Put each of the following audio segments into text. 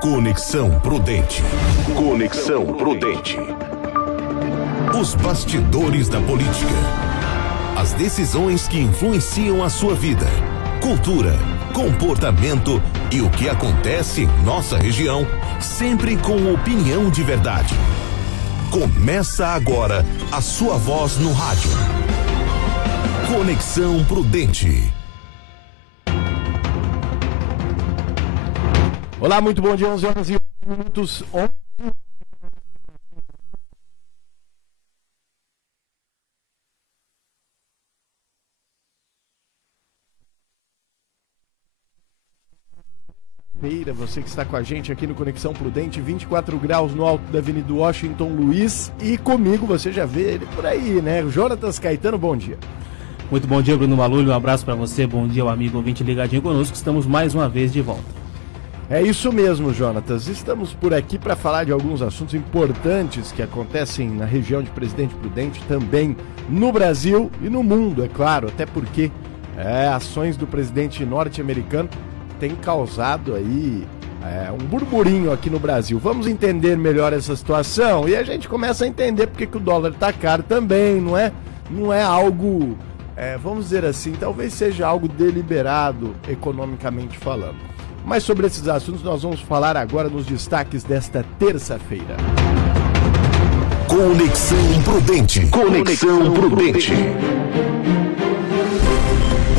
Conexão Prudente. Conexão Prudente. Os bastidores da política. As decisões que influenciam a sua vida, cultura, comportamento e o que acontece em nossa região, sempre com opinião de verdade. Começa agora a sua voz no rádio. Conexão Prudente. Olá, muito bom dia, 11 horas e 1 minutos. Você que está com a gente aqui no Conexão Prudente, 24 graus no alto da Avenida Washington Luiz, e comigo você já vê ele por aí, né? O Jonatas Caetano, bom dia. Muito bom dia, Bruno Malulho, um abraço para você, bom dia ao amigo ouvinte ligadinho conosco, estamos mais uma vez de volta. É isso mesmo, Jonatas, estamos por aqui para falar de alguns assuntos importantes que acontecem na região de Presidente Prudente, também no Brasil e no mundo, é claro, até porque ações do presidente norte-americano tem causado aí um burburinho aqui no Brasil. Vamos entender melhor essa situação e a gente começa a entender porque que o dólar tá caro também, não é algo, vamos dizer assim, talvez seja algo deliberado economicamente falando. Mas sobre esses assuntos nós vamos falar agora nos destaques desta terça-feira. Conexão Prudente. Conexão Prudente.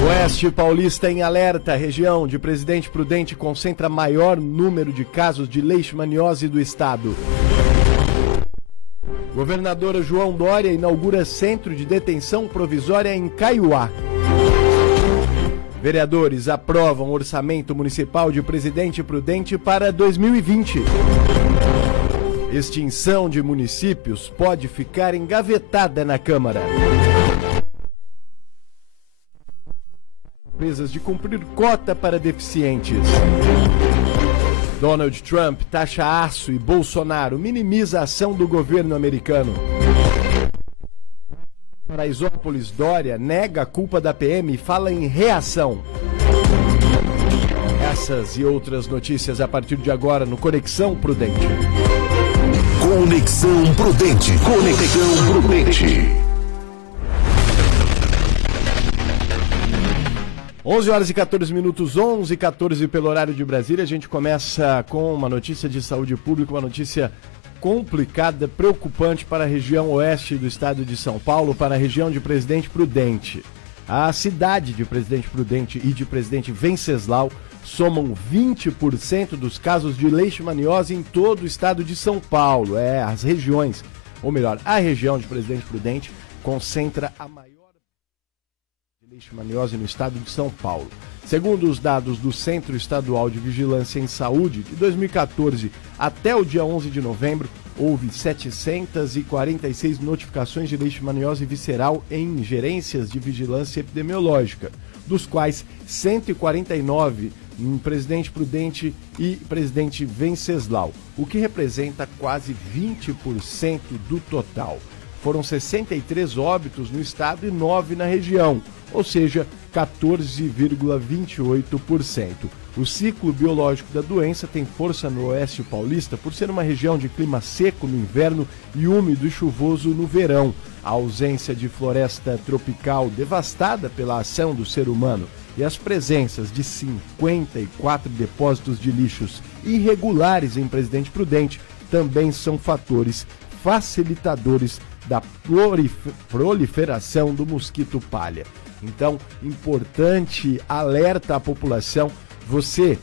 Oeste Paulista em alerta. A região de Presidente Prudente concentra maior número de casos de leishmaniose do estado. Governadora João Dória inaugura centro de detenção provisória em Caiuá. Vereadores aprovam orçamento municipal de Presidente Prudente para 2020. Extinção de municípios pode ficar engavetada na Câmara. Empresas de cumprir cota para deficientes. Donald Trump taxa aço e Bolsonaro minimiza a ação do governo americano. Paraisópolis, Dória nega a culpa da PM e fala em reação. Essas e outras notícias a partir de agora no Conexão Prudente. Conexão Prudente. Conexão Prudente. 11 horas e 14 minutos, 11 e 14 pelo horário de Brasília. A gente começa com uma notícia de saúde pública, uma notícia complicada, preocupante para a região oeste do estado de São Paulo, para a região de Presidente Prudente. A cidade de Presidente Prudente e de Presidente Venceslau somam 20% dos casos de leishmaniose em todo o estado de São Paulo. As regiões, ou melhor, a região de Presidente Prudente concentra a maior leishmaniose no estado de São Paulo. Segundo os dados do Centro Estadual de Vigilância em Saúde, de 2014 até o dia 11 de novembro, houve 746 notificações de leishmaniose visceral em gerências de vigilância epidemiológica, dos quais 149 em Presidente Prudente e Presidente Venceslau, o que representa quase 20% do total. Foram 63 óbitos no estado e 9 na região, ou seja, 14,28%. O ciclo biológico da doença tem força no oeste paulista por ser uma região de clima seco no inverno e úmido e chuvoso no verão. A ausência de floresta tropical devastada pela ação do ser humano e as presenças de 54 depósitos de lixos irregulares em Presidente Prudente também são fatores facilitadores da proliferação do mosquito palha. Então, importante alerta à população, você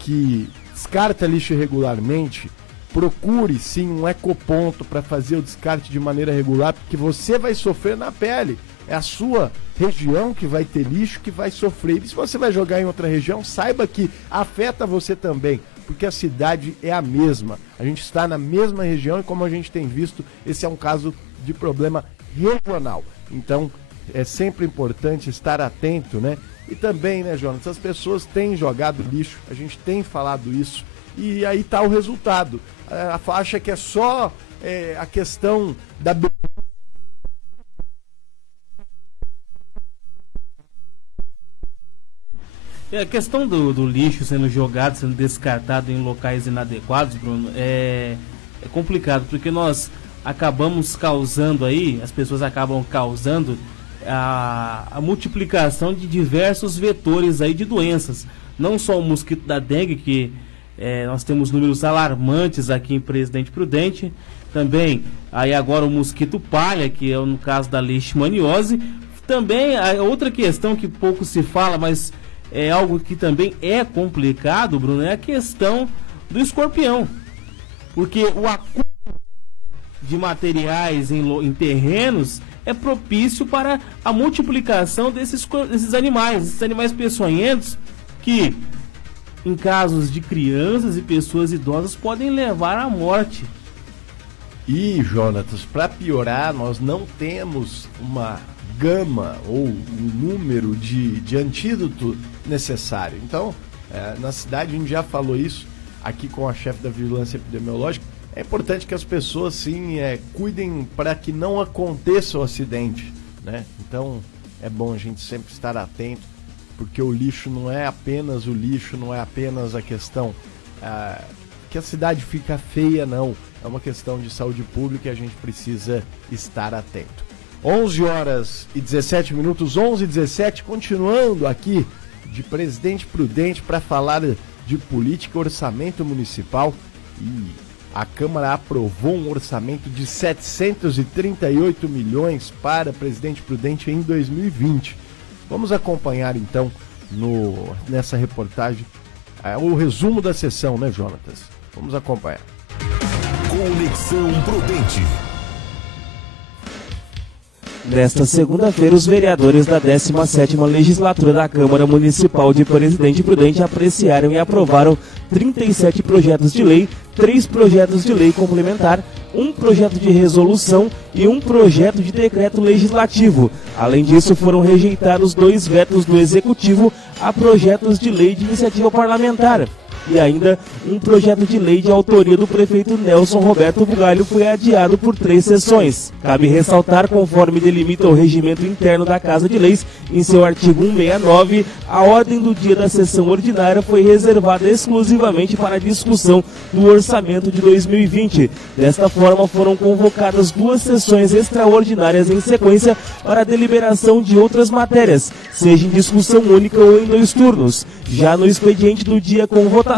que descarta lixo irregularmente, procure sim um ecoponto para fazer o descarte de maneira regular, porque você vai sofrer na pele. É a sua região que vai ter lixo, que vai sofrer. E se você vai jogar em outra região, saiba que afeta você também, porque a cidade é a mesma. A gente está na mesma região e, como a gente tem visto, esse é um caso de problema regional. Então, é sempre importante estar atento, né? E também, né, Jonas, as pessoas têm jogado lixo, a gente tem falado isso, e aí tá o resultado. A faixa que é só a questão da... A questão do lixo sendo jogado, sendo descartado em locais inadequados, Bruno, é complicado, porque nós acabamos causando aí, as pessoas acabam causando a multiplicação de diversos vetores aí de doenças. Não só o mosquito da dengue, que nós temos números alarmantes aqui em Presidente Prudente, também aí agora o mosquito palha, que é no caso da leishmaniose. Também a outra questão que pouco se fala, mas é algo que também é complicado, Bruno, é a questão do escorpião. Porque o acúmulo de materiais em terrenos é propício para a multiplicação desses animais peçonhentos que, em casos de crianças e pessoas idosas, podem levar à morte. E, Jonatas, para piorar, nós não temos uma gama ou um número de antídoto necessário. Então, na cidade a gente já falou isso aqui com a chefe da vigilância epidemiológica. É importante que as pessoas sim cuidem para que não aconteça o acidente, né? Então é bom a gente sempre estar atento, porque o lixo não é apenas o lixo, não é apenas a questão que a cidade fica feia, não. É uma questão de saúde pública e a gente precisa estar atento. 11 horas e 17 minutos, 11h17, continuando aqui de Presidente Prudente para falar de política e orçamento municipal. E a Câmara aprovou um orçamento de 738 milhões para Presidente Prudente em 2020. Vamos acompanhar então nessa reportagem o resumo da sessão, né, Jonatas? Vamos acompanhar. Conexão Prudente. Nesta segunda-feira, os vereadores da 17ª Legislatura da Câmara Municipal de Presidente Prudente apreciaram e aprovaram 37 projetos de lei, 3 projetos de lei complementar, um projeto de resolução e um projeto de decreto legislativo. Além disso, foram rejeitados 2 vetos do Executivo a projetos de lei de iniciativa parlamentar. E ainda um projeto de lei de autoria do prefeito Nelson Roberto Bugalho foi adiado por 3 sessões. Cabe ressaltar, conforme delimita o regimento interno da Casa de Leis, em seu artigo 169, a ordem do dia da sessão ordinária foi reservada exclusivamente para a discussão do orçamento de 2020. Desta forma, foram convocadas 2 sessões extraordinárias em sequência para a deliberação de outras matérias, seja em discussão única ou em 2 turnos. Já no expediente do dia com votação,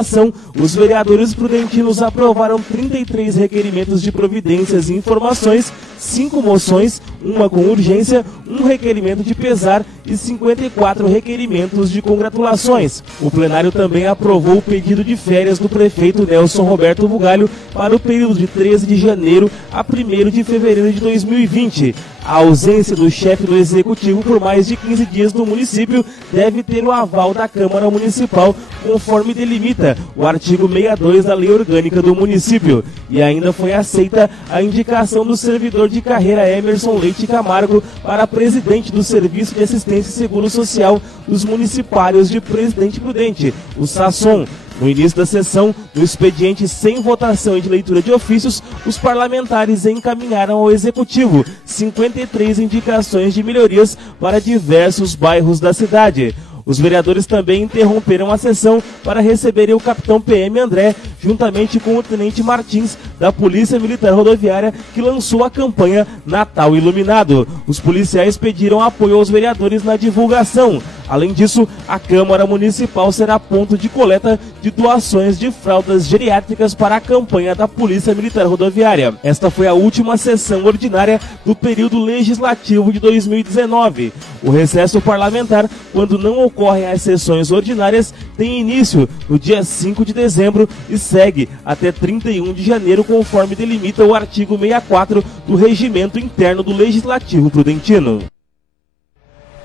os vereadores prudentinos aprovaram 33 requerimentos de providências e informações, 5 moções, 1 com urgência, 1 requerimento de pesar e 54 requerimentos de congratulações. O plenário também aprovou o pedido de férias do prefeito Nelson Roberto Bugalho para o período de 13 de janeiro a 1º de fevereiro de 2020. A ausência do chefe do Executivo por mais de 15 dias no município deve ter o aval da Câmara Municipal, conforme delimita o artigo 62 da Lei Orgânica do município. E ainda foi aceita a indicação do servidor de carreira Emerson Leite Camargo para presidente do Serviço de Assistência e Seguro Social dos Municipários de Presidente Prudente, o SASSOM. No início da sessão, no expediente sem votação e de leitura de ofícios, os parlamentares encaminharam ao Executivo 53 indicações de melhorias para diversos bairros da cidade. Os vereadores também interromperam a sessão para receberem o capitão PM André, juntamente com o tenente Martins, da Polícia Militar Rodoviária, que lançou a campanha Natal Iluminado. Os policiais pediram apoio aos vereadores na divulgação. Além disso, a Câmara Municipal será ponto de coleta de doações de fraldas geriátricas para a campanha da Polícia Militar Rodoviária. Esta foi a última sessão ordinária do período legislativo de 2019. O recesso parlamentar, quando não ocorrem as sessões ordinárias, tem início no dia 5 de dezembro e segue até 31 de janeiro, conforme delimita o artigo 64 do Regimento Interno do Legislativo Prudentino.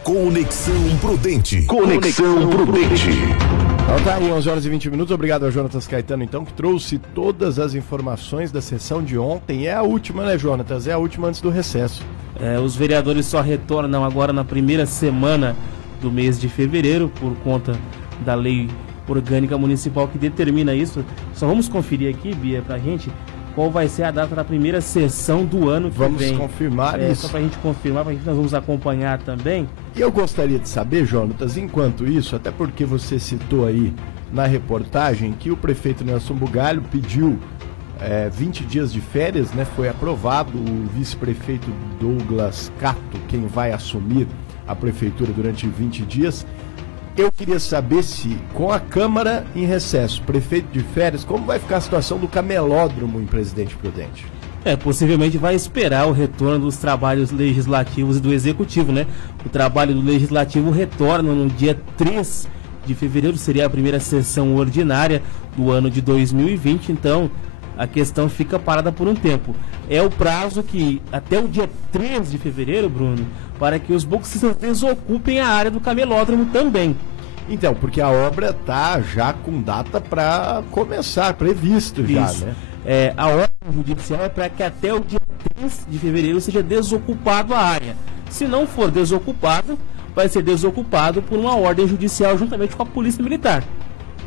Conexão Prudente. Conexão Prudente. Então tá aí, 11 horas e 20 minutos. Obrigado ao Jonatas Caetano, então, que trouxe todas as informações da sessão de ontem. É a última, né, Jonatas? É a última antes do recesso. Os vereadores só retornam agora na primeira semana do mês de fevereiro, por conta da Lei Orgânica Municipal que determina isso. Só vamos conferir aqui, Bia, pra gente. qual vai ser a data da primeira sessão do ano que vem. Vamos confirmar isso. Só para a gente confirmar, nós vamos acompanhar também. E eu gostaria de saber, Jonatas, enquanto isso, até porque você citou aí na reportagem que o prefeito Nelson Bugalho pediu 20 dias de férias, né? Foi aprovado, o vice-prefeito Douglas Cato, quem vai assumir a prefeitura durante 20 dias. Eu queria saber se, com a Câmara em recesso, prefeito de férias, como vai ficar a situação do camelódromo em Presidente Prudente? Possivelmente vai esperar o retorno dos trabalhos legislativos e do Executivo, né? O trabalho do Legislativo retorna no dia 3 de fevereiro, seria a primeira sessão ordinária do ano de 2020, então a questão fica parada por um tempo. É o prazo que, até o dia 3 de fevereiro, Bruno, para que os boxistas desocupem a área do camelódromo também. Então, porque a obra está já com data para começar, previsto já, né? A ordem judicial é para que até o dia 3 de fevereiro seja desocupado a área. Se não for desocupado, vai ser desocupado por uma ordem judicial juntamente com a Polícia Militar.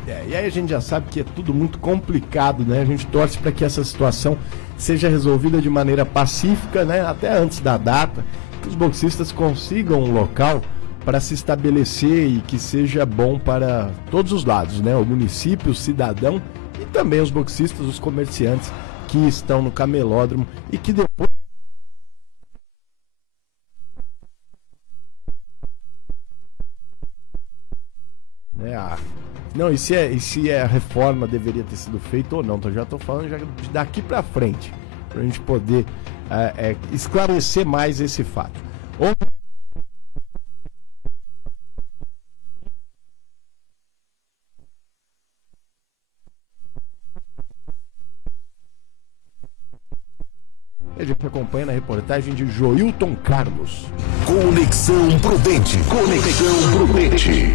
E aí a gente já sabe que é tudo muito complicado, né? A gente torce para que essa situação seja resolvida de maneira pacífica, né? Até antes da data, que os boxistas consigam um local para se estabelecer e que seja bom para todos os lados, né? O município, o cidadão e também os boxistas, os comerciantes que estão no camelódromo e que depois... Não, e se a reforma deveria ter sido feita ou não, então já estou falando já de daqui para frente, para a gente poder esclarecer mais esse fato. A gente acompanha na reportagem de Joilton Carlos. Conexão Prudente. Conexão Prudente.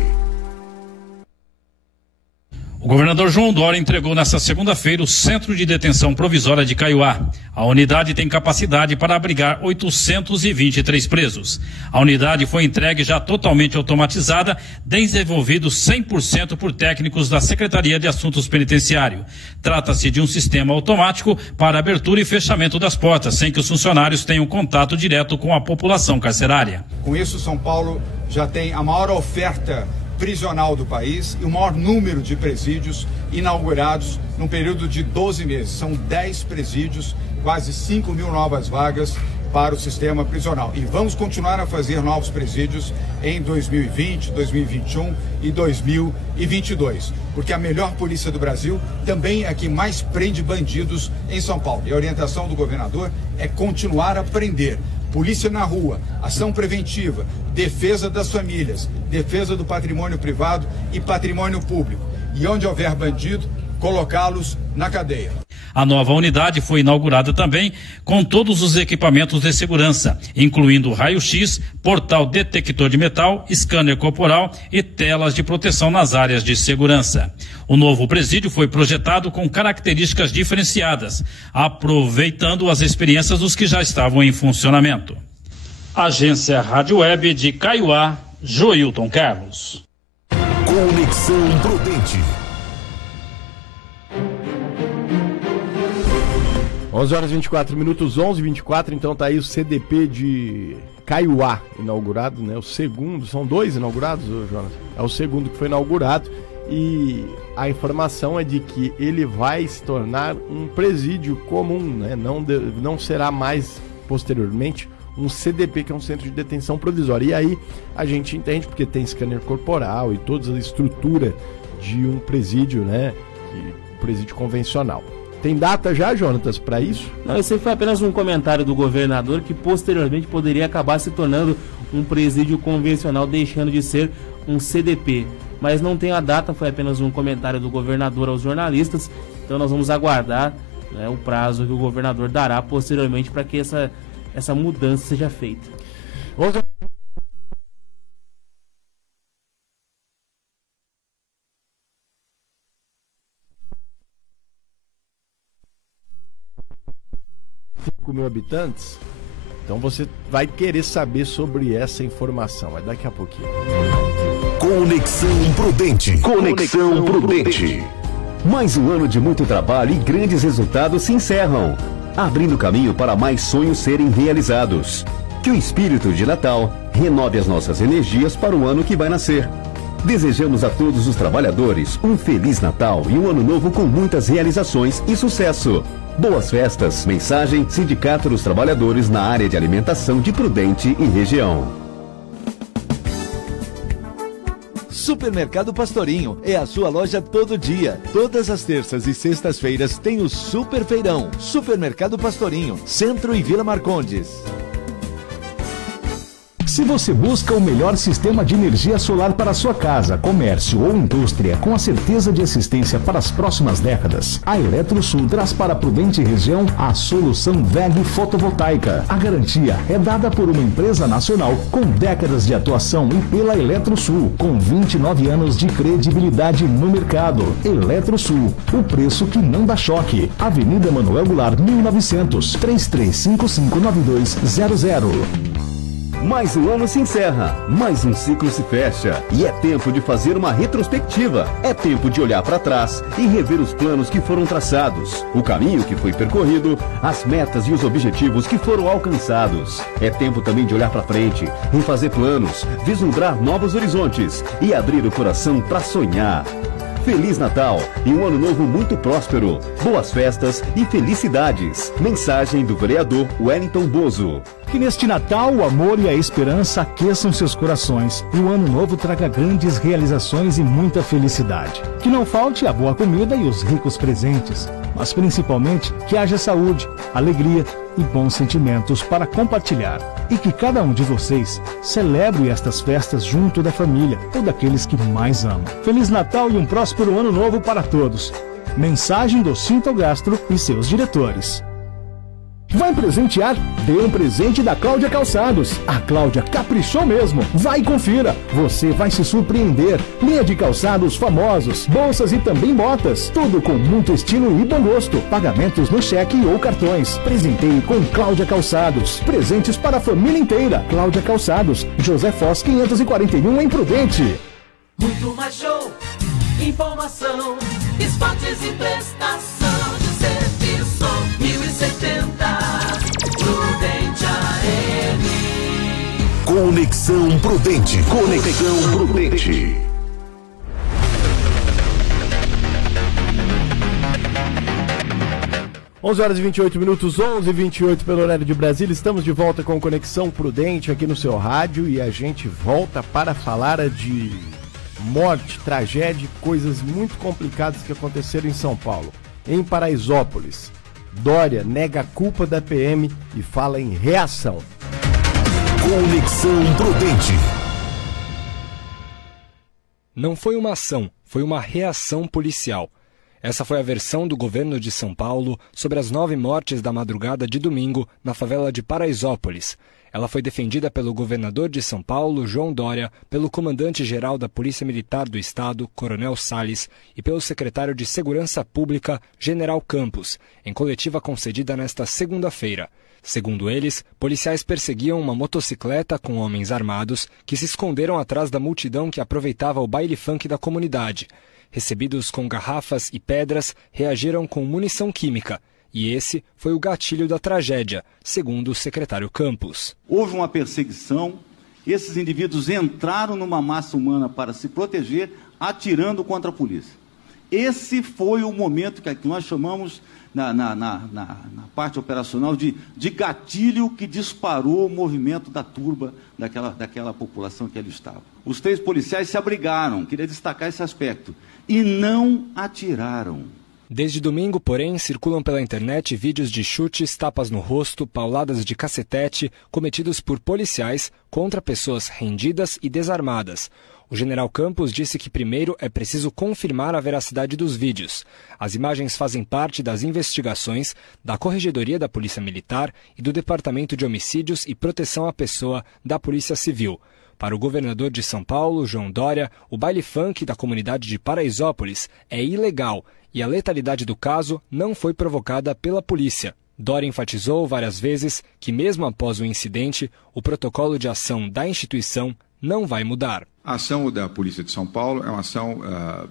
O governador João Dória entregou nesta segunda-feira o Centro de Detenção Provisória de Caiuá. A unidade tem capacidade para abrigar 823 presos. A unidade foi entregue já totalmente automatizada, desenvolvido 100% por técnicos da Secretaria de Assuntos Penitenciários. Trata-se de um sistema automático para abertura e fechamento das portas, sem que os funcionários tenham contato direto com a população carcerária. Com isso, São Paulo já tem a maior oferta prisional do país e o maior número de presídios inaugurados num período de 12 meses. São 10 presídios, quase 5 mil novas vagas para o sistema prisional. E vamos continuar a fazer novos presídios em 2020, 2021 e 2022. Porque a melhor polícia do Brasil também é a que mais prende bandidos em São Paulo. E a orientação do governador é continuar a prender. Polícia na rua, ação preventiva, defesa das famílias, defesa do patrimônio privado e patrimônio público. E onde houver bandido, colocá-los na cadeia. A nova unidade foi inaugurada também com todos os equipamentos de segurança, incluindo raio-x, portal detector de metal, scanner corporal e telas de proteção nas áreas de segurança. O novo presídio foi projetado com características diferenciadas, aproveitando as experiências dos que já estavam em funcionamento. Agência Rádio Web de Caiuá, Joilton Carlos. Conexão Prudente. 11 horas e 24 minutos, 11h24, então tá aí o CDP de Caiuá inaugurado, né? O segundo, são 2 inaugurados, Jonas? É o segundo que foi inaugurado e a informação é de que ele vai se tornar um presídio comum, né? Não será mais, posteriormente, um CDP, que é um centro de detenção provisória. E aí a gente entende, porque tem scanner corporal e toda a estrutura de um presídio, né? Um presídio convencional. Tem data já, Jonatas, para isso? Não, esse foi apenas um comentário do governador que posteriormente poderia acabar se tornando um presídio convencional, deixando de ser um CDP. Mas não tem a data, foi apenas um comentário do governador aos jornalistas. Então nós vamos aguardar, né, o prazo que o governador dará posteriormente para que essa mudança seja feita. Mil habitantes, então você vai querer saber sobre essa informação, mas daqui a pouquinho. Conexão Prudente. Conexão Prudente. Mais um ano de muito trabalho e grandes resultados se encerram, abrindo caminho para mais sonhos serem realizados. Que o espírito de Natal renove as nossas energias para o ano que vai nascer. Desejamos a todos os trabalhadores um Feliz Natal e um ano novo com muitas realizações e sucesso. Boas festas. Mensagem: Sindicato dos Trabalhadores na área de alimentação de Prudente e região. Supermercado Pastorinho é a sua loja todo dia. Todas as terças e sextas-feiras tem o Super Feirão. Supermercado Pastorinho, Centro e Vila Marcondes. Se você busca o melhor sistema de energia solar para sua casa, comércio ou indústria, com a certeza de assistência para as próximas décadas, a Eletrosul traz para a Prudente Região a solução WEG Fotovoltaica. A garantia é dada por uma empresa nacional com décadas de atuação e pela Eletrosul, com 29 anos de credibilidade no mercado. Eletrosul, o preço que não dá choque. Avenida Manuel Goulart, 1900, 33559200. Mais um ano se encerra, mais um ciclo se fecha e é tempo de fazer uma retrospectiva. É tempo de olhar para trás e rever os planos que foram traçados, o caminho que foi percorrido, as metas e os objetivos que foram alcançados. É tempo também de olhar para frente, refazer planos, vislumbrar novos horizontes e abrir o coração para sonhar. Feliz Natal e um ano novo muito próspero. Boas festas e felicidades. Mensagem do vereador Wellington Bozo. Que neste Natal o amor e a esperança aqueçam seus corações e o ano novo traga grandes realizações e muita felicidade. Que não falte a boa comida e os ricos presentes, mas principalmente que haja saúde, alegria e bons sentimentos para compartilhar. E que cada um de vocês celebre estas festas junto da família ou daqueles que mais amam. Feliz Natal e um próspero ano novo para todos. Mensagem do Sintogastro e seus diretores. Vai presentear? Dê um presente da Cláudia Calçados. A Cláudia caprichou mesmo. Vai e confira. Você vai se surpreender. Linha de calçados famosos, bolsas e também botas. Tudo com muito estilo e bom gosto. Pagamentos no cheque ou cartões. Presenteie com Cláudia Calçados. Presentes para a família inteira. Cláudia Calçados. José Foz 541 em Prudente. Muito mais show, informação, esportes e prestação de serviço. 1070 Prudente AM. Conexão Prudente. Conexão Prudente. Onze horas e 28 minutos, 11h28 pelo horário de Brasília. Estamos de volta com Conexão Prudente aqui no seu rádio e a gente volta para falar de morte, tragédia, coisas muito complicadas que aconteceram em São Paulo. Em Paraisópolis, Dória nega a culpa da PM e fala em reação. Conexão Prudente. Não foi uma ação, foi uma reação policial. Essa foi a versão do governo de São Paulo sobre as 9 mortes da madrugada de domingo na favela de Paraisópolis. Ela foi defendida pelo governador de São Paulo, João Dória, pelo comandante-geral da Polícia Militar do Estado, Coronel Salles, e pelo secretário de Segurança Pública, General Campos, em coletiva concedida nesta segunda-feira. Segundo eles, policiais perseguiam uma motocicleta com homens armados que se esconderam atrás da multidão que aproveitava o baile funk da comunidade. Recebidos com garrafas e pedras, reagiram com munição química. E esse foi o gatilho da tragédia, segundo o secretário Campos. Houve uma perseguição, esses indivíduos entraram numa massa humana para se proteger, atirando contra a polícia. Esse foi o momento que nós chamamos, na parte operacional, de gatilho que disparou o movimento da turba daquela população que ali estava. Os 3 policiais se abrigaram, queria destacar esse aspecto, e não atiraram. Desde domingo, porém, circulam pela internet vídeos de chutes, tapas no rosto, pauladas de cacetete cometidos por policiais contra pessoas rendidas e desarmadas. O general Campos disse que primeiro é preciso confirmar a veracidade dos vídeos. As imagens fazem parte das investigações da Corregedoria da Polícia Militar e do Departamento de Homicídios e Proteção à Pessoa da Polícia Civil. Para o governador de São Paulo, João Dória, o baile funk da comunidade de Paraisópolis é ilegal e a letalidade do caso não foi provocada pela polícia. Dória enfatizou várias vezes que, mesmo após o incidente, o protocolo de ação da instituição não vai mudar. A ação da Polícia de São Paulo é uma ação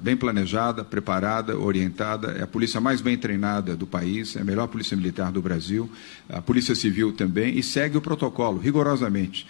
bem planejada, preparada, orientada. É a polícia mais bem treinada do país, é a melhor polícia militar do Brasil, a Polícia Civil também, e segue o protocolo rigorosamente.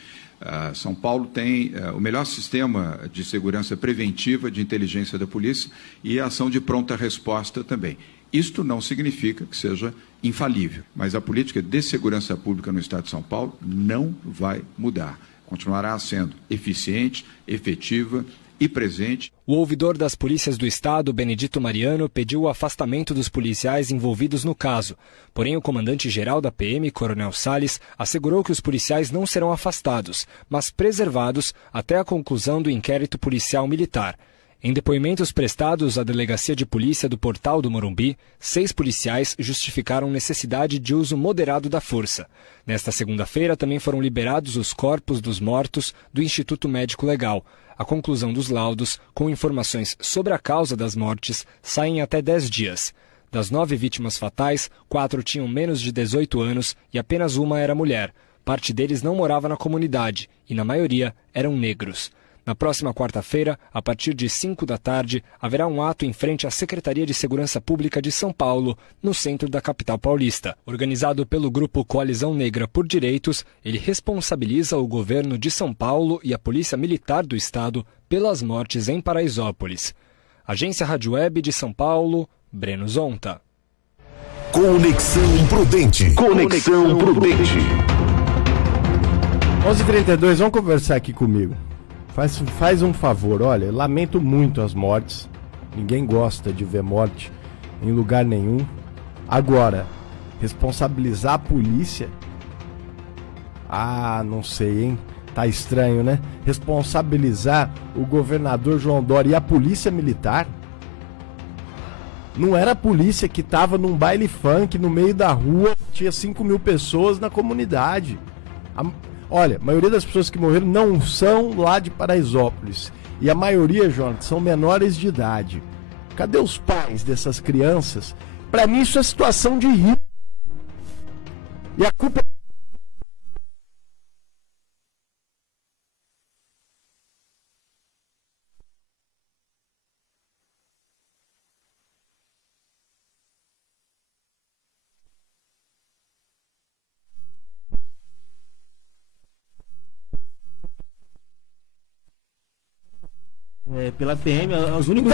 São Paulo tem o melhor sistema de segurança preventiva de inteligência da polícia e a ação de pronta resposta também. Isto não significa que seja infalível, mas a política de segurança pública no Estado de São Paulo não vai mudar. Continuará sendo eficiente, efetiva e presente. O ouvidor das polícias do Estado, Benedito Mariano, pediu o afastamento dos policiais envolvidos no caso. Porém, o comandante-geral da PM, Coronel Salles, assegurou que os policiais não serão afastados, mas preservados até a conclusão do inquérito policial militar. Em depoimentos prestados à Delegacia de Polícia do Portal do Morumbi, 6 policiais justificaram necessidade de uso moderado da força. Nesta segunda-feira também foram liberados os corpos dos mortos do Instituto Médico Legal. A conclusão dos laudos, com informações sobre a causa das mortes, saem até 10 dias. Das 9 vítimas fatais, 4 tinham menos de 18 anos e apenas uma era mulher. Parte deles não morava na comunidade e, na maioria, eram negros. Na próxima quarta-feira, a partir de 5 da tarde, haverá um ato em frente à Secretaria de Segurança Pública de São Paulo, no centro da capital paulista. Organizado pelo grupo Coalizão Negra por Direitos, ele responsabiliza o governo de São Paulo e a Polícia Militar do Estado pelas mortes em Paraisópolis. Agência Rádio Web de São Paulo, Breno Zonta. Conexão Prudente. Conexão Prudente. 11h32, vamos conversar aqui comigo. Faz um favor, olha, lamento muito as mortes. Ninguém gosta de ver morte em lugar nenhum. Agora, responsabilizar a polícia? Não sei, hein? Tá estranho, né? Responsabilizar o governador João Dória e a polícia militar? Não era a polícia que tava num baile funk no meio da rua, tinha 5.000 pessoas na comunidade. Olha, a maioria das pessoas que morreram não são lá de Paraisópolis. E a maioria, Jonathan, são menores de idade. Cadê os pais dessas crianças? Pra mim isso é situação de risco. E a culpa pela PM, os únicos...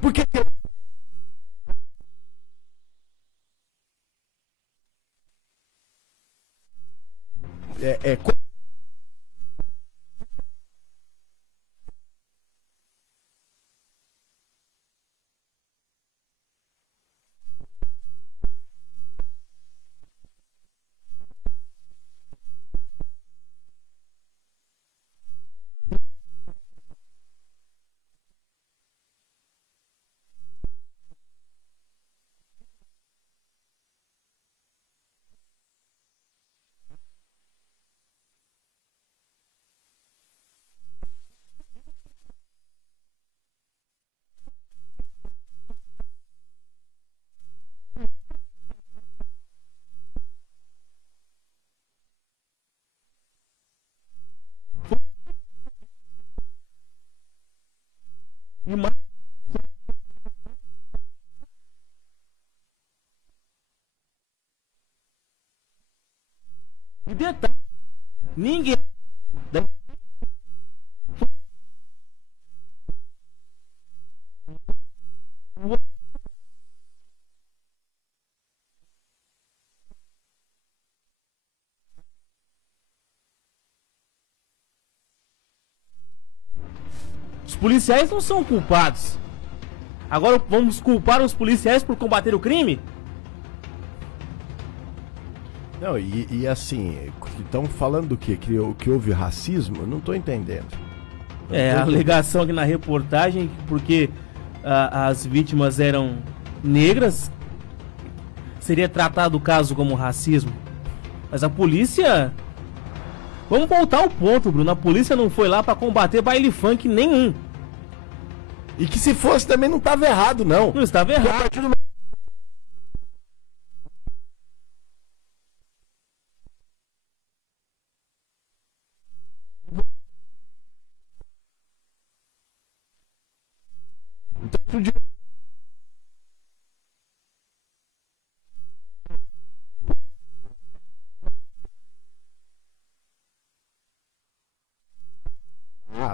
Por que E detalhe, ninguém... Os policiais não são culpados. Agora vamos culpar os policiais por combater o crime? Não, e assim, estão falando do quê? Que houve racismo? Eu não estou entendendo. A alegação aqui na reportagem, porque as vítimas eram negras, seria tratado o caso como racismo. Mas a polícia Vamos voltar ao ponto, Bruno. A polícia não foi lá para combater baile funk nenhum. E que se fosse também não estava errado, não. Não estava errado.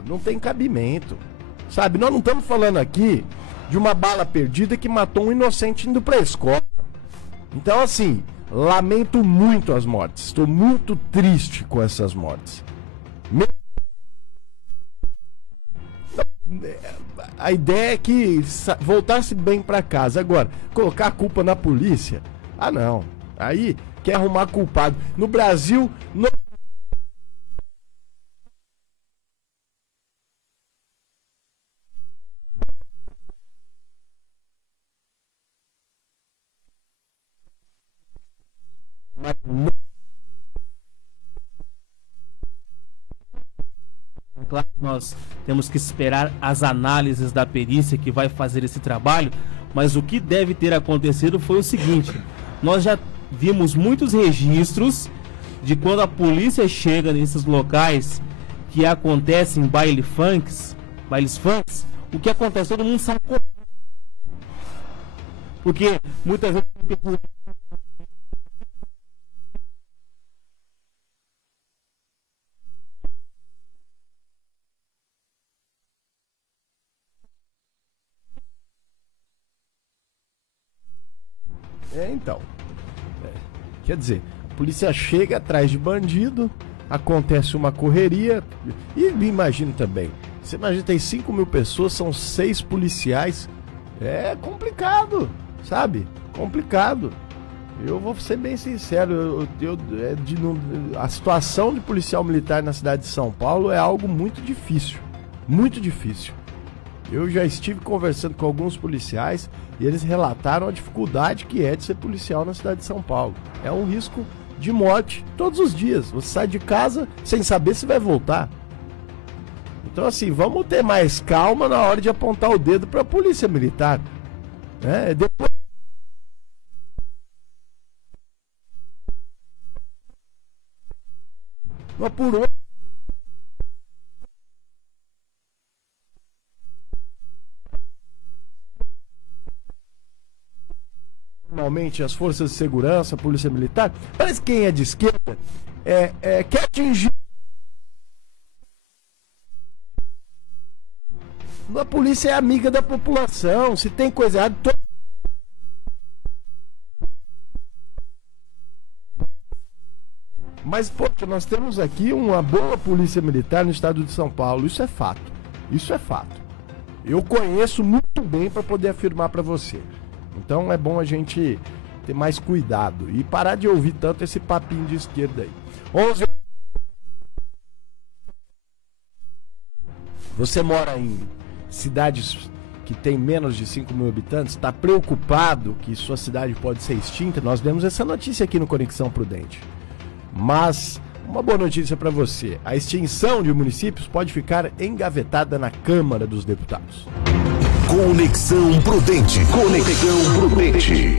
Não tem cabimento, sabe? Nós não estamos falando aqui de uma bala perdida que matou um inocente indo pra escola. Então, assim, lamento muito as mortes. Estou muito triste com essas mortes. A ideia é que voltasse bem pra casa. Agora, colocar a culpa na polícia? Ah, não. Aí quer arrumar culpado. No Brasil, Claro que nós temos que esperar as análises da perícia que vai fazer esse trabalho, mas o que deve ter acontecido foi o seguinte: nós já vimos muitos registros de quando a polícia chega nesses locais que acontecem bailes funks, o que acontece? Todo mundo sabe. Porque muitas vezes então, quer dizer, a polícia chega atrás de bandido, acontece uma correria, e me imagino também, você imagina, tem 5 mil pessoas, são 6 policiais, é complicado, sabe? Complicado. Eu vou ser bem sincero, a situação de policial militar na cidade de São Paulo é algo muito difícil, muito difícil. Eu já estive conversando com alguns policiais e eles relataram a dificuldade que é de ser policial na cidade de São Paulo. É um risco de morte todos os dias. Você sai de casa sem saber se vai voltar. Então, assim, vamos ter mais calma na hora de apontar o dedo para a polícia militar. Depois... Mas por onde? Normalmente as forças de segurança, a polícia militar, parece que quem é de esquerda quer atingir. A polícia é amiga da população, se tem coisa errada. Mas, poxa, nós temos aqui uma boa polícia militar no estado de São Paulo, isso é fato. Isso é fato. Eu conheço muito bem para poder afirmar para você. Então é bom a gente ter mais cuidado e parar de ouvir tanto esse papinho de esquerda aí. 11. Você mora em cidades que tem menos de 5 mil habitantes? Está preocupado que sua cidade pode ser extinta? Nós demos essa notícia aqui no Conexão Prudente. Mas uma boa notícia para você: a extinção de municípios pode ficar engavetada na Câmara dos Deputados. Conexão Prudente. Conexão Prudente.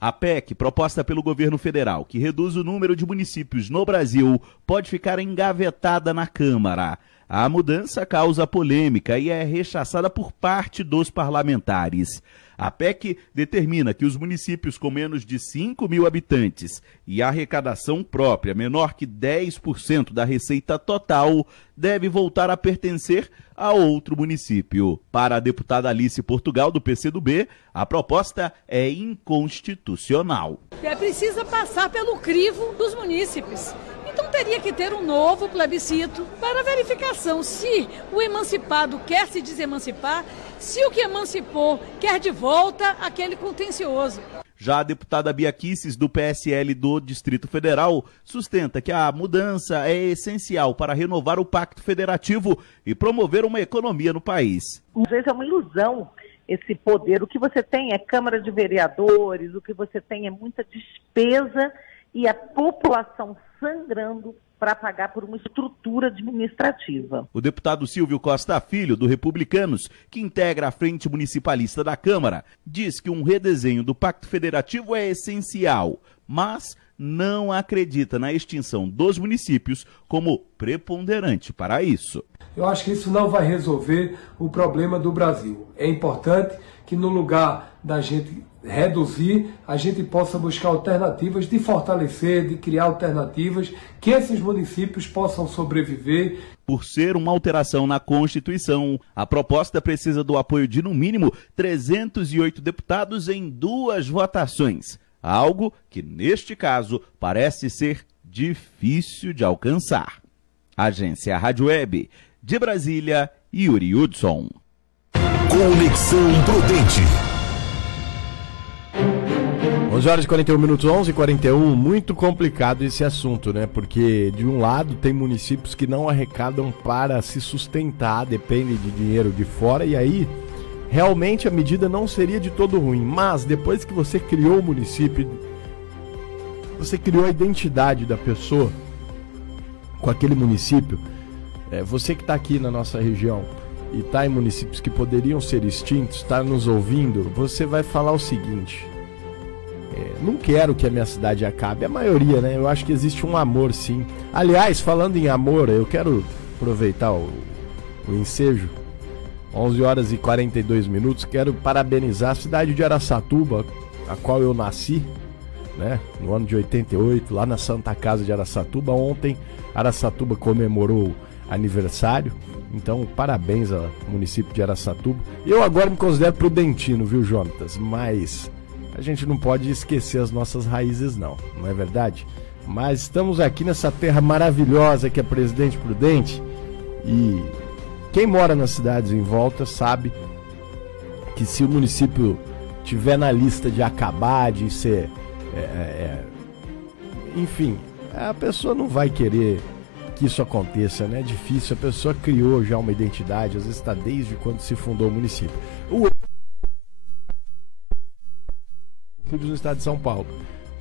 A PEC, proposta pelo governo federal, que reduz o número de municípios no Brasil, pode ficar engavetada na Câmara. A mudança causa polêmica e é rechaçada por parte dos parlamentares. A PEC determina que os municípios com menos de 5 mil habitantes e a arrecadação própria menor que 10% da receita total deve voltar a pertencer a outro município. Para a deputada Alice Portugal, do PCdoB, a proposta é inconstitucional. Precisa passar pelo crivo dos munícipes. Então teria que ter um novo plebiscito para verificação se o emancipado quer se desemancipar, se o que emancipou quer de volta aquele contencioso. Já a deputada Bia Kicis, do PSL do Distrito Federal, sustenta que a mudança é essencial para renovar o Pacto Federativo e promover uma economia no país. Às vezes é uma ilusão esse poder. O que você tem é Câmara de Vereadores, o que você tem é muita despesa e a população sangrando para pagar por uma estrutura administrativa. O deputado Silvio Costa Filho, do Republicanos, que integra a Frente Municipalista da Câmara, diz que um redesenho do Pacto Federativo é essencial, mas não acredita na extinção dos municípios como preponderante para isso. Eu acho que isso não vai resolver o problema do Brasil. É importante que no lugar da gente reduzir, a gente possa buscar alternativas de fortalecer, de criar alternativas, que esses municípios possam sobreviver. Por ser uma alteração na Constituição, a proposta precisa do apoio de, no mínimo, 308 deputados em 2 votações. Algo que, neste caso, parece ser difícil de alcançar. Agência Rádio Web, de Brasília, Yuri Hudson. Conexão Prudente. 11 horas e 41 minutos, 11h41, muito complicado esse assunto, né? Porque, de um lado, tem municípios que não arrecadam para se sustentar, dependem de dinheiro de fora, e aí, realmente, a medida não seria de todo ruim. Mas, depois que você criou o município, você criou a identidade da pessoa com aquele município, você que está aqui na nossa região e está em municípios que poderiam ser extintos, está nos ouvindo, você vai falar o seguinte: não quero que a minha cidade acabe. A maioria, né? Eu acho que existe um amor, sim. Aliás, falando em amor, eu quero aproveitar o ensejo. 11 horas e 42 minutos. Quero parabenizar a cidade de Araçatuba, a qual eu nasci, né? No ano de 88, lá na Santa Casa de Araçatuba. Ontem, Araçatuba comemorou aniversário. Então, parabéns ao município de Araçatuba. Eu agora me considero prudentino, viu, Jonatas? Mas a gente não pode esquecer as nossas raízes, não é verdade? Mas estamos aqui nessa terra maravilhosa que é Presidente Prudente, e quem mora nas cidades em volta sabe que se o município tiver na lista de acabar, de ser... enfim, a pessoa não vai querer que isso aconteça, né? É difícil, a pessoa criou já uma identidade, às vezes está desde quando se fundou o município. No estado de São Paulo,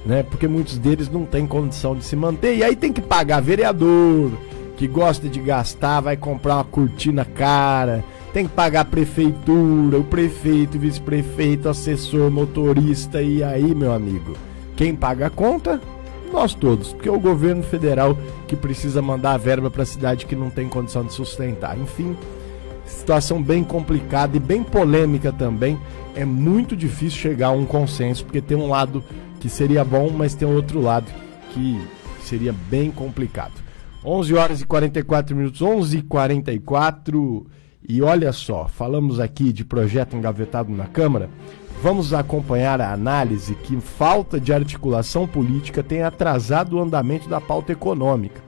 né? Porque muitos deles não têm condição de se manter, e aí tem que pagar vereador que gosta de gastar, vai comprar uma cortina cara, tem que pagar a prefeitura, o prefeito, o vice-prefeito, assessor, motorista, e aí, meu amigo, quem paga a conta? Nós todos, porque é o governo federal que precisa mandar a verba para a cidade que não tem condição de sustentar. Enfim, situação bem complicada e bem polêmica também. É muito difícil chegar a um consenso, porque tem um lado que seria bom, mas tem outro lado que seria bem complicado. 11 horas e 44 minutos, 11h44, e olha só, falamos aqui de projeto engavetado na Câmara. Vamos acompanhar a análise que falta de articulação política tem atrasado o andamento da pauta econômica.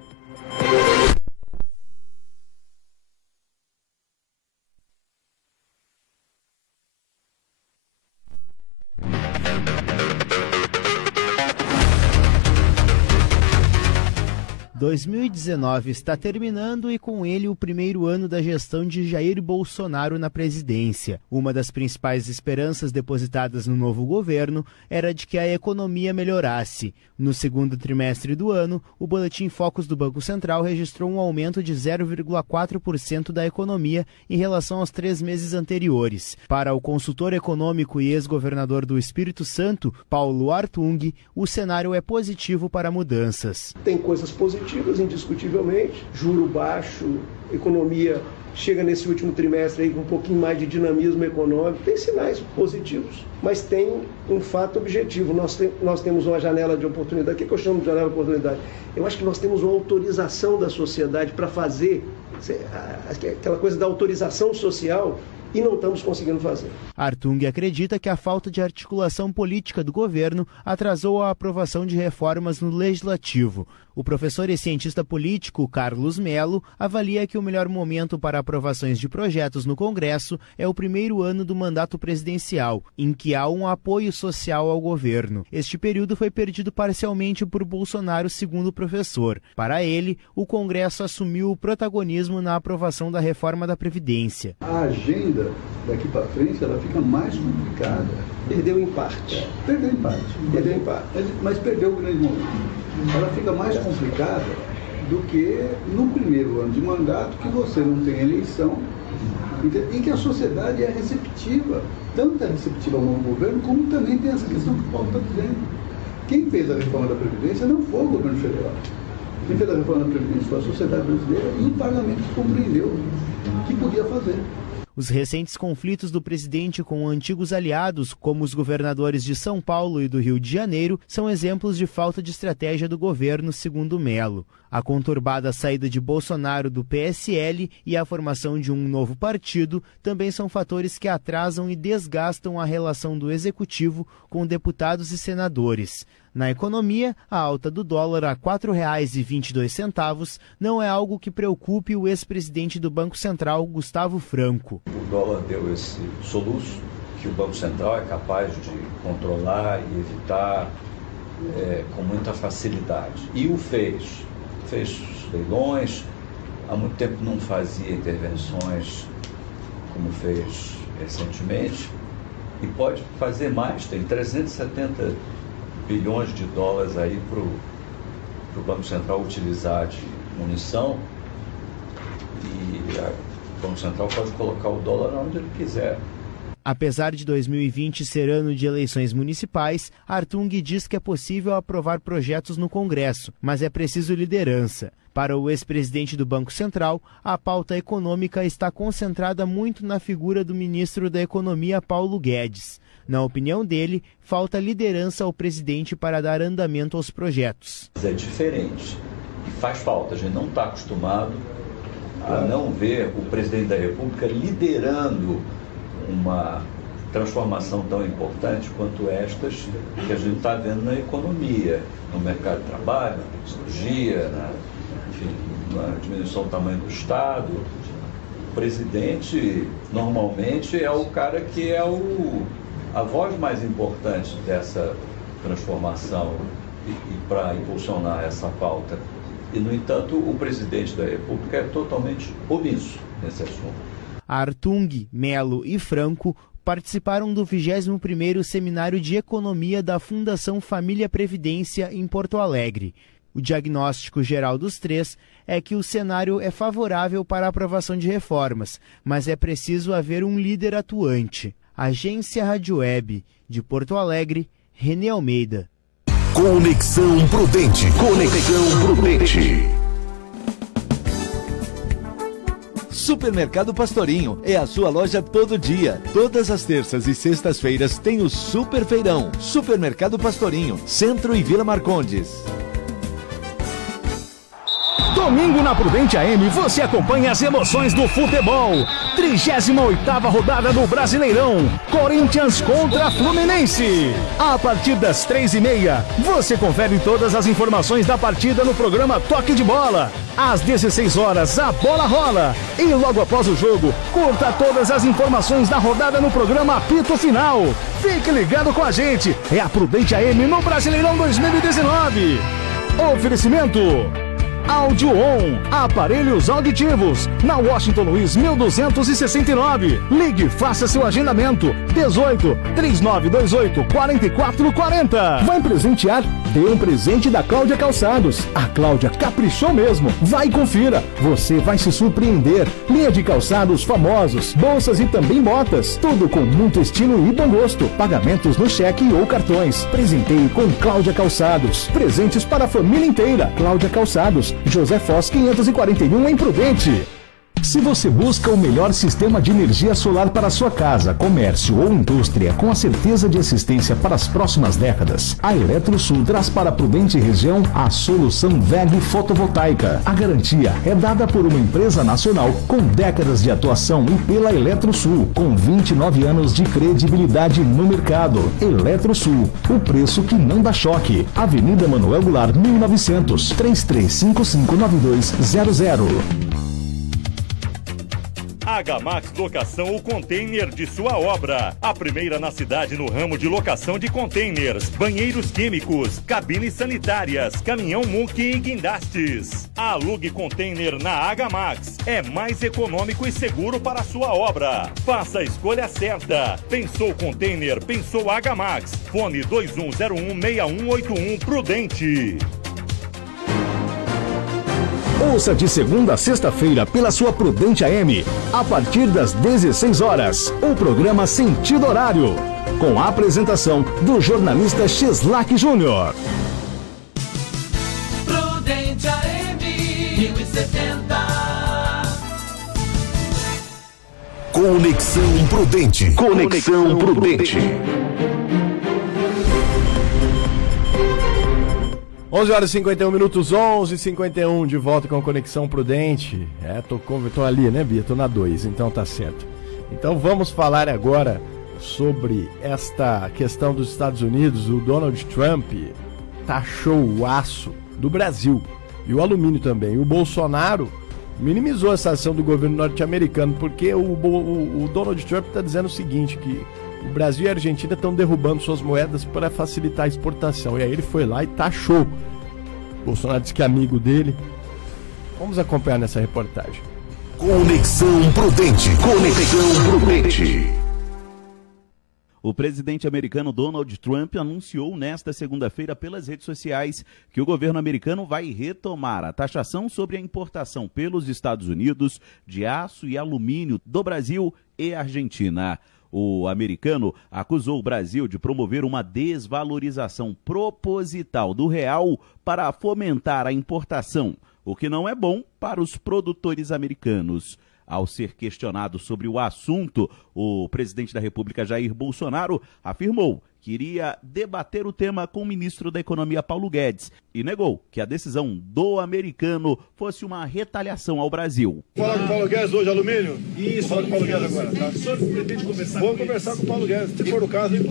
Em 2019 está terminando e com ele o primeiro ano da gestão de Jair Bolsonaro na presidência. Uma das principais esperanças depositadas no novo governo era de que a economia melhorasse. No segundo trimestre do ano, o Boletim Focus do Banco Central registrou um aumento de 0,4% da economia em relação aos 3 meses anteriores. Para o consultor econômico e ex-governador do Espírito Santo, Paulo Artung, o cenário é positivo para mudanças. Tem coisas positivas, indiscutivelmente, juro baixo, economia chega nesse último trimestre aí com um pouquinho mais de dinamismo econômico, tem sinais positivos, mas tem um fato objetivo, nós temos uma janela de oportunidade. O que eu chamo de janela de oportunidade? Eu acho que nós temos uma autorização da sociedade para fazer aquela coisa da autorização social, e não estamos conseguindo fazer. Artung acredita que a falta de articulação política do governo atrasou a aprovação de reformas no Legislativo. O professor e cientista político Carlos Melo avalia que o melhor momento para aprovações de projetos no Congresso é o primeiro ano do mandato presidencial, em que há um apoio social ao governo. Este período foi perdido parcialmente por Bolsonaro, segundo o professor. Para ele, o Congresso assumiu o protagonismo na aprovação da reforma da Previdência. A agenda vida daqui para frente ela fica mais complicada. Perdeu em parte. Perdeu em parte. Perdeu em parte. Mas perdeu o grande momento. Ela fica mais complicada do que no primeiro ano de mandato, que você não tem eleição, e que a sociedade é receptiva. Tanto é receptiva ao novo governo, como também tem essa questão que o Paulo está dizendo. Quem fez a reforma da Previdência não foi o governo federal. Quem fez a reforma da Previdência foi a sociedade brasileira e o parlamento compreendeu que podia fazer. Os recentes conflitos do presidente com antigos aliados, como os governadores de São Paulo e do Rio de Janeiro, são exemplos de falta de estratégia do governo, segundo Melo. A conturbada saída de Bolsonaro do PSL e a formação de um novo partido também são fatores que atrasam e desgastam a relação do executivo com deputados e senadores. Na economia, a alta do dólar a R$ 4,22 não é algo que preocupe o ex-presidente do Banco Central, Gustavo Franco. O dólar deu esse soluço que o Banco Central é capaz de controlar e evitar com muita facilidade. E o fez. Fez leilões, há muito tempo não fazia intervenções como fez recentemente, e pode fazer mais, tem 370 bilhões de dólares aí para o Banco Central utilizar de munição, e o Banco Central pode colocar o dólar onde ele quiser. Apesar de 2020 ser ano de eleições municipais, Artung diz que é possível aprovar projetos no Congresso, mas é preciso liderança. Para o ex-presidente do Banco Central, a pauta econômica está concentrada muito na figura do ministro da Economia, Paulo Guedes. Na opinião dele, falta liderança ao presidente para dar andamento aos projetos. É diferente e faz falta. A gente não está acostumado a não ver o presidente da República liderando uma transformação tão importante quanto estas que a gente está vendo na economia, no mercado de trabalho, na tecnologia, na diminuição do tamanho do Estado. O presidente, normalmente, é o cara que é a voz mais importante dessa transformação e para impulsionar essa pauta. E, no entanto, o presidente da República é totalmente omisso nesse assunto. Artung, Melo e Franco participaram do 21º Seminário de Economia da Fundação Família Previdência em Porto Alegre. O diagnóstico geral dos três é que o cenário é favorável para a aprovação de reformas, mas é preciso haver um líder atuante. Agência Rádio Web, de Porto Alegre, Renê Almeida. Conexão Prudente. Conexão Prudente. Supermercado Pastorinho é a sua loja todo dia. Todas as terças e sextas-feiras tem o Super Feirão. Supermercado Pastorinho, Centro e Vila Marcondes. Domingo na Prudente AM você acompanha as emoções do futebol. 38ª rodada do Brasileirão. Corinthians contra Fluminense. A partir das 3h30, você confere todas as informações da partida no programa Toque de Bola. Às 16 horas, a bola rola. E logo após o jogo, curta todas as informações da rodada no programa Apito Final. Fique ligado com a gente. É a Prudente AM no Brasileirão 2019. Oferecimento Áudio On, aparelhos auditivos, na Washington Luiz 1269. Ligue, faça seu agendamento. 18 3928 4440. Vai presentear? Dê um presente da Cláudia Calçados. A Cláudia caprichou mesmo. Vai e confira. Você vai se surpreender. Linha de calçados famosos, bolsas e também botas. Tudo com muito estilo e bom gosto. Pagamentos no cheque ou cartões. Presenteie com Cláudia Calçados. Presentes para a família inteira. Cláudia Calçados. José Foz 541 em Prudente. Se você busca o melhor sistema de energia solar para sua casa, comércio ou indústria, com a certeza de assistência para as próximas décadas, a Eletrosul traz para a Prudente região a solução WEG Fotovoltaica. A garantia é dada por uma empresa nacional com décadas de atuação e pela Eletrosul, com 29 anos de credibilidade no mercado. Eletrosul, o preço que não dá choque. Avenida Manuel Goulart, 1900, 33559200. Agamax Locação, o container de sua obra. A primeira na cidade no ramo de locação de containers, banheiros químicos, cabines sanitárias, caminhão muque e guindastes. Alugue container na Agamax. É mais econômico e seguro para a sua obra. Faça a escolha certa. Pensou container, pensou Agamax. Fone 21016181 Prudente. Ouça de segunda a sexta-feira pela sua Prudente AM, a partir das 16 horas, o programa Sentido Horário, com a apresentação do jornalista Xeslac Júnior. Prudente AM 1070. Conexão Prudente. Conexão Prudente. 11 horas e 51 minutos, 11h51, de volta com Conexão Prudente. Tô ali, né, Bia? Tô na 2, então tá certo. Então vamos falar agora sobre esta questão dos Estados Unidos. O Donald Trump taxou o aço do Brasil e o alumínio também. O Bolsonaro minimizou essa ação do governo norte-americano, porque o Donald Trump está dizendo o seguinte, que o Brasil e a Argentina estão derrubando suas moedas para facilitar a exportação. E aí ele foi lá e taxou. O Bolsonaro disse que é amigo dele. Vamos acompanhar nessa reportagem. Conexão Prudente. Conexão Prudente. O presidente americano Donald Trump anunciou nesta segunda-feira pelas redes sociais que o governo americano vai retomar a taxação sobre a importação pelos Estados Unidos de aço e alumínio do Brasil e Argentina. O americano acusou o Brasil de promover uma desvalorização proposital do real para fomentar a importação, o que não é bom para os produtores americanos. Ao ser questionado sobre o assunto, o presidente da República, Jair Bolsonaro, afirmou que iria debater o tema com o ministro da Economia, Paulo Guedes, e negou que a decisão do americano fosse uma retaliação ao Brasil. Falar com o Paulo Guedes hoje, alumínio? Isso. Vou falar com o Paulo Guedes agora, tá? O senhor pretende conversar? Vou conversar com o Paulo Guedes. Se for o caso, eu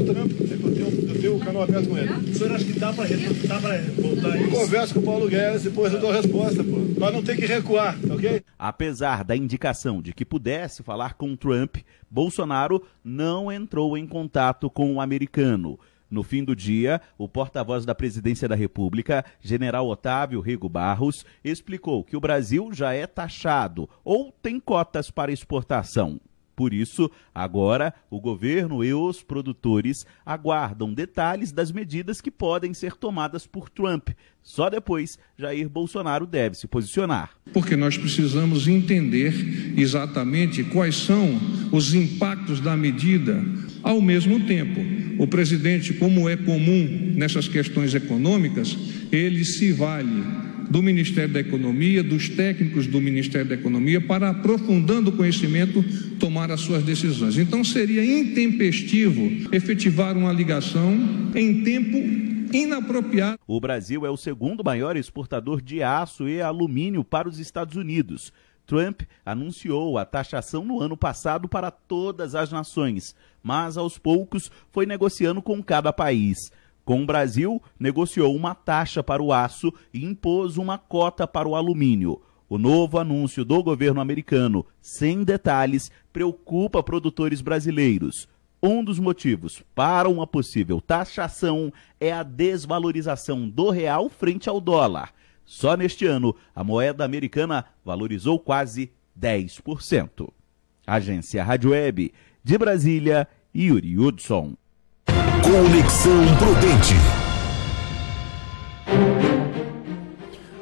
tenho o canal aberto com ele. O senhor acha que dá para voltar isso? Eu converso com o Paulo Guedes, depois eu dou a resposta, pô. Nós não tem que recuar, ok? Apesar da indicação de que pudesse falar com Trump, Bolsonaro não entrou em contato com o americano. No fim do dia, o porta-voz da Presidência da República, General Otávio Rego Barros, explicou que o Brasil já é taxado ou tem cotas para exportação. Por isso, agora, o governo e os produtores aguardam detalhes das medidas que podem ser tomadas por Trump. Só depois, Jair Bolsonaro deve se posicionar. Porque nós precisamos entender exatamente quais são os impactos da medida. Ao mesmo tempo, o presidente, como é comum nessas questões econômicas, ele se vale do Ministério da Economia, dos técnicos do Ministério da Economia, para, aprofundando o conhecimento, tomar as suas decisões. Então, seria intempestivo efetivar uma ligação em tempo inapropriado. O Brasil é o segundo maior exportador de aço e alumínio para os Estados Unidos. Trump anunciou a taxação no ano passado para todas as nações, mas aos poucos foi negociando com cada país. Com o Brasil, negociou uma taxa para o aço e impôs uma cota para o alumínio. O novo anúncio do governo americano, sem detalhes, preocupa produtores brasileiros. Um dos motivos para uma possível taxação é a desvalorização do real frente ao dólar. Só neste ano, a moeda americana valorizou quase 10%. Agência Rádio Web, de Brasília, Yuri Hudson. Conexão Prudente.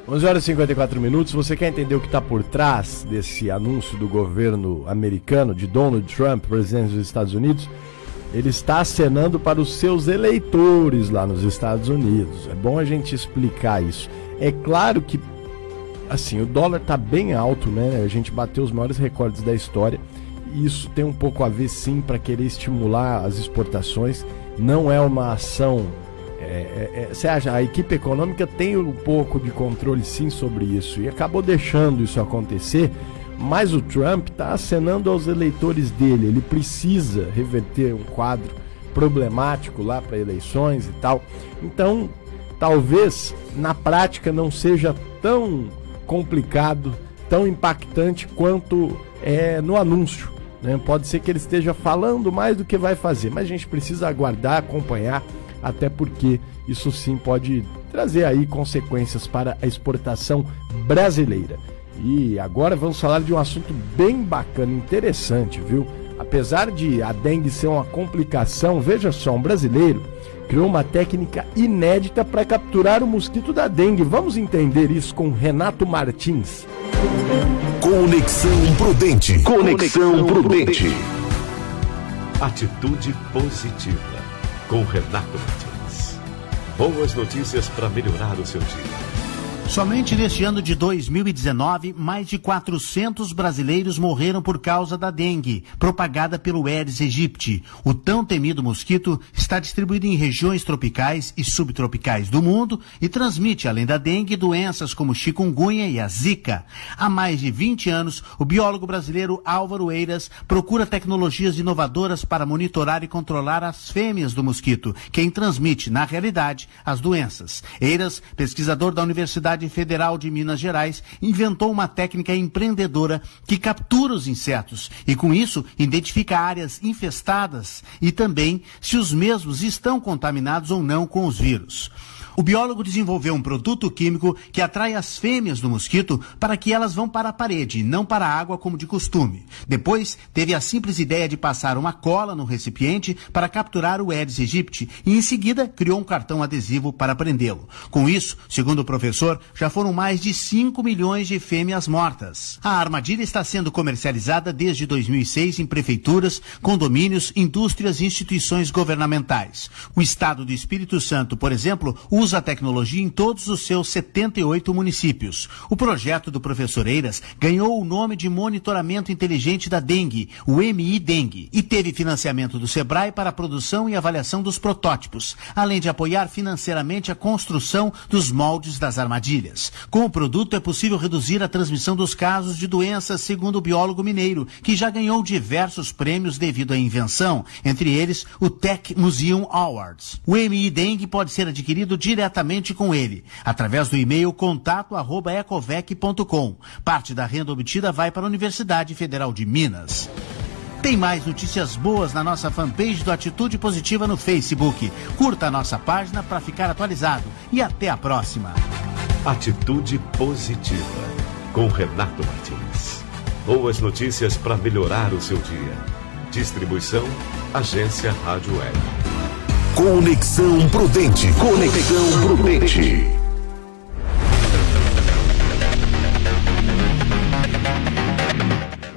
11 horas e 54 minutos. Você quer entender o que está por trás desse anúncio do governo americano, de Donald Trump, presidente dos Estados Unidos? Ele está acenando para os seus eleitores lá nos Estados Unidos. É bom a gente explicar isso. É claro que, assim, o dólar está bem alto, né? A gente bateu os maiores recordes da história. E isso tem um pouco a ver, sim, para querer estimular as exportações. Não é uma ação... Você acha, a equipe econômica tem um pouco de controle, sim, sobre isso. E acabou deixando isso acontecer. Mas o Trump está acenando aos eleitores dele. Ele precisa reverter um quadro problemático lá para eleições e tal. Então, talvez, na prática, não seja tão complicado tão impactante quanto no anúncio, né? Pode ser que ele esteja falando mais do que vai fazer, mas a gente precisa aguardar, acompanhar, até porque isso sim pode trazer aí consequências para a exportação brasileira. E agora vamos falar de um assunto bem bacana, interessante, viu? Apesar de a dengue ser uma complicação, veja só, um brasileiro criou uma técnica inédita para capturar o mosquito da dengue. Vamos entender isso com Renato Martins. Conexão Prudente. Conexão Prudente. Atitude positiva com Renato Martins. Boas notícias para melhorar o seu dia. Somente neste ano de 2019, mais de 400 brasileiros morreram por causa da dengue, propagada pelo Aedes aegypti. O tão temido mosquito está distribuído em regiões tropicais e subtropicais do mundo e transmite, além da dengue, doenças como chikungunya e a zika. Há mais de 20 anos, o biólogo brasileiro Álvaro Eiras procura tecnologias inovadoras para monitorar e controlar as fêmeas do mosquito, quem transmite, na realidade, as doenças. Eiras, pesquisador da Universidade Federal de Minas Gerais, inventou uma técnica empreendedora que captura os insetos e, com isso, identifica áreas infestadas e também se os mesmos estão contaminados ou não com os vírus. O biólogo desenvolveu um produto químico que atrai as fêmeas do mosquito para que elas vão para a parede e não para a água como de costume. Depois, teve a simples ideia de passar uma cola no recipiente para capturar o Aedes aegypti e, em seguida, criou um cartão adesivo para prendê-lo. Com isso, segundo o professor, já foram mais de 5 milhões de fêmeas mortas. A armadilha está sendo comercializada desde 2006 em prefeituras, condomínios, indústrias e instituições governamentais. O estado do Espírito Santo, por exemplo, usa a tecnologia em todos os seus 78 municípios. O projeto do professor Eiras ganhou o nome de Monitoramento Inteligente da Dengue, o MI-Dengue, e teve financiamento do Sebrae para a produção e avaliação dos protótipos, além de apoiar financeiramente a construção dos moldes das armadilhas. Com o produto é possível reduzir a transmissão dos casos de doenças, segundo o biólogo mineiro, que já ganhou diversos prêmios devido à invenção, entre eles o Tech Museum Awards. O MI-Dengue pode ser adquirido diretamente com ele, através do e-mail contato@ecovec.com. Parte da renda obtida vai para a Universidade Federal de Minas. Tem mais notícias boas na nossa fanpage do Atitude Positiva no Facebook. Curta a nossa página para ficar atualizado. E até a próxima. Atitude positiva com Renato Martins. Boas notícias para melhorar o seu dia. Distribuição, Agência Rádio Web. Conexão Prudente. Conexão Prudente.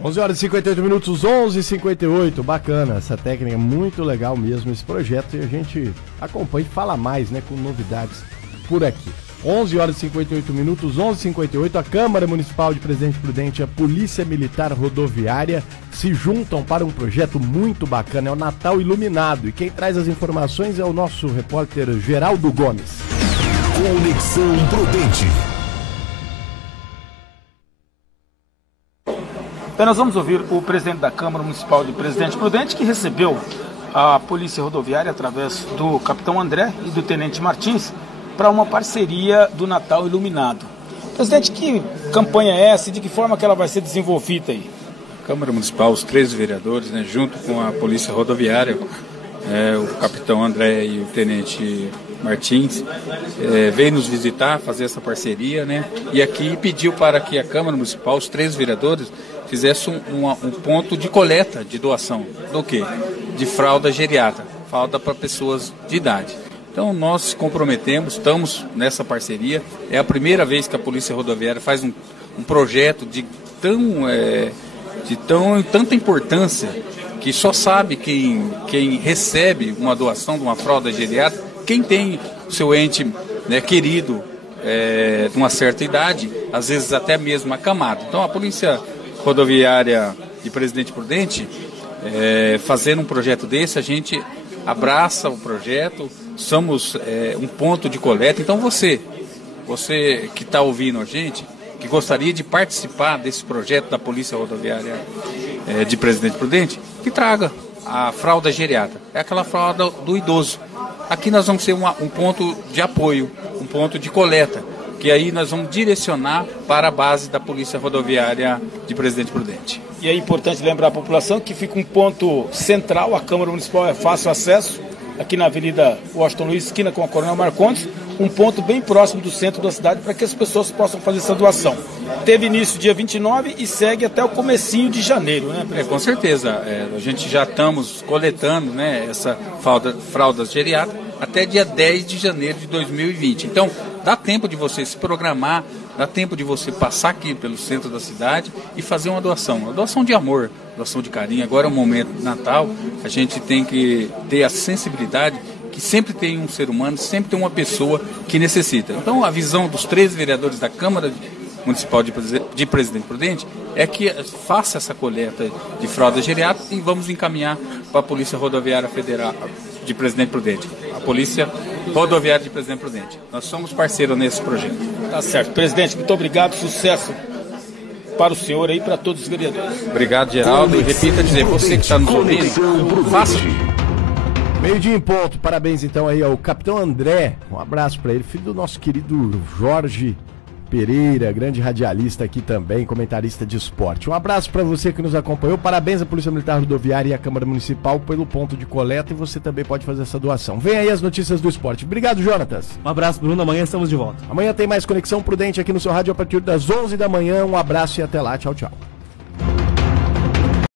Onze horas e 58 minutos, 11h58. Bacana, essa técnica é muito legal mesmo, esse projeto, e a gente acompanha e fala mais, né, com novidades por aqui. 11 horas e 58 minutos, 11h58, a Câmara Municipal de Presidente Prudente e a Polícia Militar Rodoviária se juntam para um projeto muito bacana, é o Natal Iluminado. E quem traz as informações é o nosso repórter Geraldo Gomes. Conexão Prudente. Então nós vamos ouvir o presidente da Câmara Municipal de Presidente Prudente, que recebeu a Polícia Rodoviária através do Capitão André e do Tenente Martins para uma parceria do Natal Iluminado. Presidente, que campanha é essa e de que forma que ela vai ser desenvolvida aí? A Câmara Municipal, os 13 vereadores, né, junto com a Polícia Rodoviária, o Capitão André e o Tenente Martins, veio nos visitar, fazer essa parceria, né, e aqui pediu para que a Câmara Municipal, os 13 vereadores, fizesse um ponto de coleta de doação. Do quê? De fralda geriátrica, fralda para pessoas de idade. Então nós se comprometemos, estamos nessa parceria. É a primeira vez que a Polícia Rodoviária faz um projeto de tanta importância que só sabe quem recebe uma doação de uma fralda geriátrica, quem tem o seu ente, né, querido de uma certa idade, às vezes até mesmo acamado. Então a Polícia Rodoviária de Presidente Prudente, fazendo um projeto desse, a gente abraça o projeto, somos um ponto de coleta. Então você que está ouvindo a gente, que gostaria de participar desse projeto da Polícia Rodoviária de Presidente Prudente, que traga a fralda geriátrica, é aquela fralda do idoso. Aqui nós vamos ser um ponto de apoio, um ponto de coleta, que aí nós vamos direcionar para a base da Polícia Rodoviária de Presidente Prudente. E é importante lembrar a população que fica um ponto central, a Câmara Municipal é fácil acesso, aqui na Avenida Washington Luiz, esquina com a Coronel Marcondes, um ponto bem próximo do centro da cidade para que as pessoas possam fazer essa doação. Teve início dia 29 e segue até o comecinho de janeiro, né, presidente? Com certeza. A gente já estamos coletando, né, essa fraldas geriátricas até dia 10 de janeiro de 2020. Então, dá tempo de você se programar, dá tempo de você passar aqui pelo centro da cidade e fazer uma doação de amor, doação de carinho. Agora é o momento de Natal, a gente tem que ter a sensibilidade que sempre tem um ser humano, sempre tem uma pessoa que necessita. Então, a visão dos 13 vereadores da Câmara Municipal de Presidente Prudente é que faça essa coleta de fralda geriátrica e vamos encaminhar para a Polícia Rodoviária Federal de Presidente Prudente, a Polícia Rodoviária de Presidente Prudente. Nós somos parceiros nesse projeto. Tá certo. Presidente, muito obrigado, sucesso para o senhor aí e para todos os vereadores. Obrigado, Geraldo. E repita dizer, você que está nos ouvindo, faça. Meio-dia em ponto, parabéns então aí ao Capitão André, um abraço para ele, filho do nosso querido Jorge Pereira, grande radialista aqui também, comentarista de esporte. Um abraço para você que nos acompanhou, parabéns à Polícia Militar Rodoviária e à Câmara Municipal pelo ponto de coleta e você também pode fazer essa doação. Vem aí as notícias do esporte. Obrigado, Jonatas. Um abraço, Bruno, amanhã estamos de volta. Amanhã tem mais Conexão Prudente aqui no seu rádio a partir das 11 da manhã, um abraço e até lá, tchau, tchau.